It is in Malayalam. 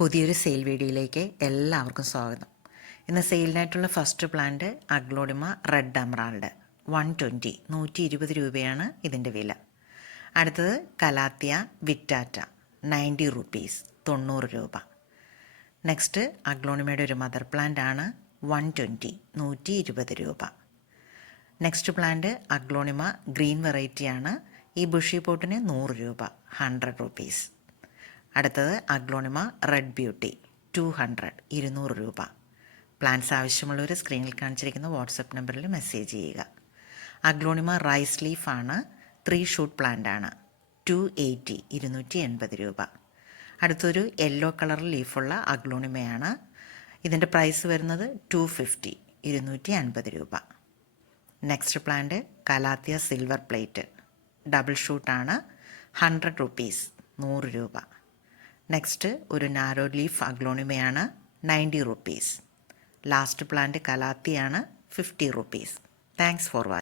പുതിയൊരു സെയിൽ വീഡിയോയിലേക്ക് എല്ലാവർക്കും സ്വാഗതം. ഇന്ന് സെയിലിനായിട്ടുള്ള first plant aglaonema red emerald 120 രൂപയാണ് ഇതിൻ്റെ വില. അടുത്തത് കലാത്തിയ വിറ്റാറ്റ 90 റുപ്പീസ് 90 രൂപ. നെക്സ്റ്റ് അഗ്ലോണിമയുടെ ഒരു മദർ പ്ലാന്റ് ആണ് 120 രൂപ. നെക്സ്റ്റ് പ്ലാന്റ് അഗ്ലോണിമ ഗ്രീൻ വെറൈറ്റിയാണ്. ഈ ബുഷി പോട്ടിന് 100 രൂപ 100 റുപ്പീസ്. അടുത്തത് അഗ്ലോണിമ റെഡ് ബ്യൂട്ടി 200 രൂപ. പ്ലാൻസ് ആവശ്യമുള്ളവർ സ്ക്രീനിൽ കാണിച്ചിരിക്കുന്ന വാട്സപ്പ് നമ്പറിൽ മെസ്സേജ് ചെയ്യുക. അഗ്ലോണിമ റൈസ് ലീഫാണ്, 3 ഷൂട്ട് പ്ലാന്റ് ആണ്, 280 രൂപ. അടുത്തൊരു യെല്ലോ കളർ ലീഫുള്ള അഗ്ലോണിമയാണ്. ഇതിൻ്റെ പ്രൈസ് വരുന്നത് 250 രൂപ. Next plant calathea silver plate double ഷൂട്ടാണ്, 100 റുപ്പീസ് 100 രൂപ. നെക്സ്റ്റ് ഒരു നാരോ ലീഫ് അഗ്ലോണിമയാണ്, 90 റുപ്പീസ്. ലാസ്റ്റ് പ്ലാന്റ് കലാത്തിയാണ്, 50 റുപ്പീസ്. Thanks for watching.